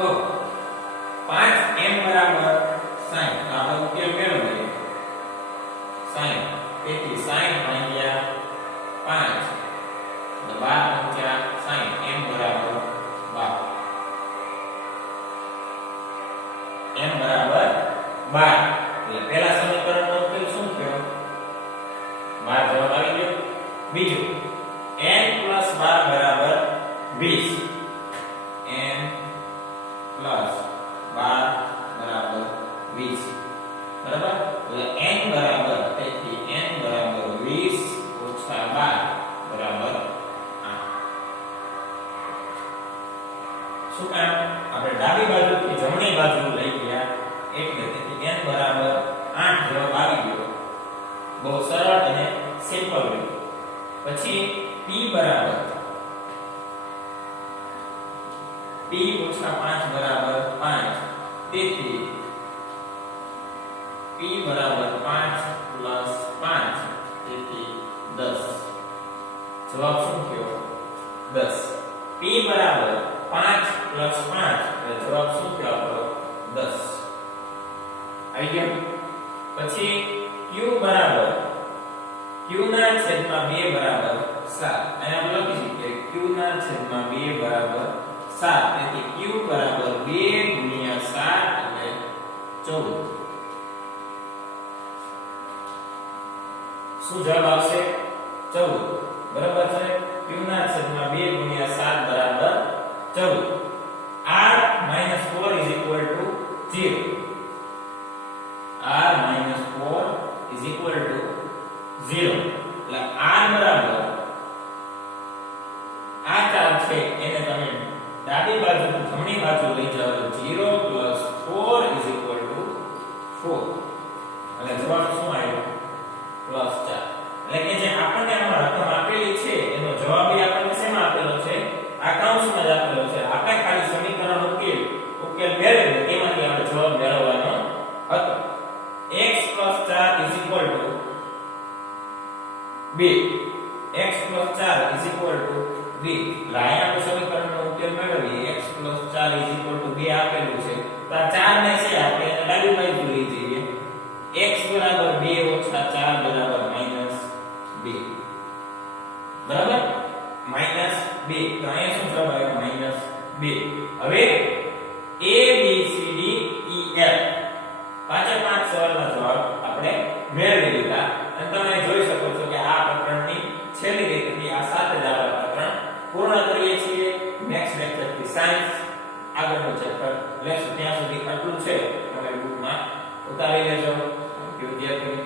તો 5m બરાબર 60 તો આપણે ઉકેલ મેળવીએ 60 તેથી 60 ભાગ્યા 5 તો 12 × 60 m બરાબર 12 m બરાબર 12 એટલે પહેલા સમીકરણનો ઉકેલ શું થયો 12 જવાબ આવી ગયો બીજું n + 12 બરાબર 20 n + 12 બરાબર 20 બરાબર એટલે n બરાબર તેથી n બરાબર 20 - 12 બરાબર 8 શું કામ આપણે ડાબી બાજુથી જમણી બાજુ લઈ ગયા એટલે તેથી n બરાબર 8 જવાબ આવી ગયો બહુ સરળ અને સિમ્પલ હોય પછી p બરાબર p - 5 બરાબર 5 તેથી p બરાબર 5 + 5 તેથી 10 જવાબ શું થયો 10 p બરાબર 5 + 5 એટલે જવાબ શું થયો આપણો 10 આવી ગયો પછી q બરાબર q ના છેદમાં 2 બરાબર 7 અહીંયા આપણે લખીશું કે q ના છેદમાં 2 બરાબર 7 તેથી q બરાબર 2 × 7 એટલે 14 શું જવાબ આવશે 14 બરાબર છે q ના છેદમાં 2 × 7 બરાબર 14 r - 4 0 r - 4 0 એટલે r બરાબર આ ચાર્જ છે એને તમે ડાબી બાજુથી જમણી બાજુ લઈ જાઓ તો 0 + 4 4 એટલે જવાબ શું આવ્યો +4 એટલે કે જે આપણને આમાં રકમ આપેલી છે એનો જવાબ આપણને શેમાં આપેલો છે આ કૌંસમાં જ આપેલો છે આપણે ખાલી સમીકરણ ઉકેલ મેળવીને તેમાંથી આપણે જવાબ મેળવવાનો હતો x + 4 = 2 x + 4 = 2 લાયા આપણે સમીકરણનો ઉકેલ મેળવીએ x + 4 = 2 આપેલું છે તો આ 4 ને છે આપણે એને ડાબી બાજુ લઈ જઈએ x બરાબર 2 - 4 બરાબર -2 બરાબર -2 તો અહીંયા શું જવાબ આવ્યો -2 હવે a b c d e f પાંચે પાંચ સવાલના જવાબ આપણે મેળવી લીધા અને તમે જોઈ શકો છો કે આ પ્રકરણની છેલ્લી રીતથી આ સાથે જ આપણે પ્રકરણ પૂર્ણ કરીએ છીએ નેક્સ્ટ લેક્ચરથી સાયન્સ આગળનું ચેપ્ટર લેશું ત્યાં સુધી આટલું છે તમે બુકમાં ઉતારી લેજો વિદ્યાર્થી